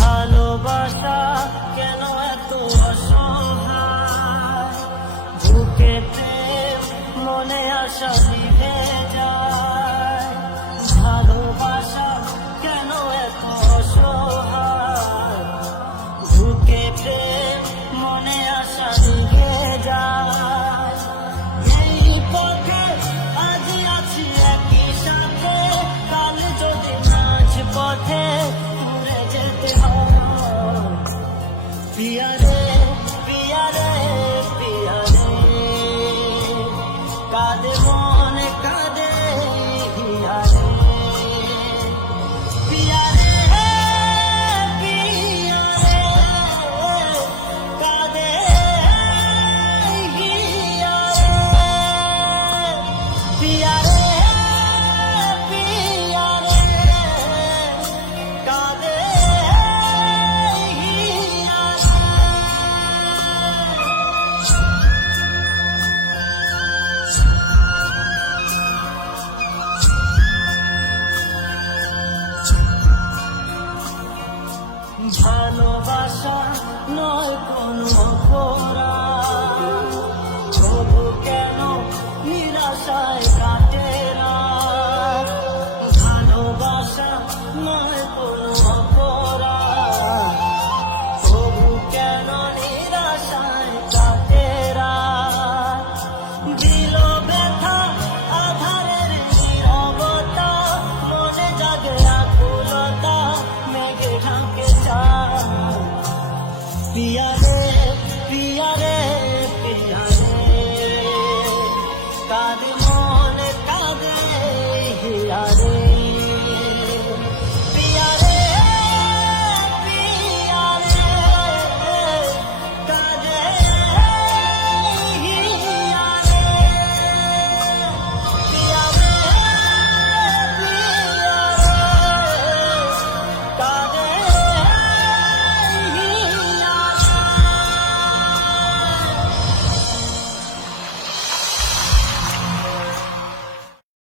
ভালোবাসা কেন এত অসহায়, বুকে প্রেম মনে আশা নিভে যায়। ভালোবাসা কেন এত অসহায়, বুকে প্রেম মনে আশা নিভে যায়। এই পথে আজ আছি একই সাথে, কাল যদি মাঝ পথে উড়ে যেতে হয়। পিয়া রে পিয়া রে পিয়া রে, কাঁদে মনে কাঁদে হিয়া রে। পিয়া রে পিয়া রে, কাঁদে হিয়া রে। পিয়া রে পিয়া রে, কাঁদে হিয়া রে। ভালোবাসা নয় কোনো অপরাধ, তবু কেন নিরাশায় কাটে রাত। ভালোবাসা নয় কোনো অপরাধ, তবু কেন নিরাশায় কাটে রাত। দিল ব্যথা আধারের নীরবতা, মনে জাগে আকুলতা, মেঘে ঢাকে চাঁদ। পিয়া রে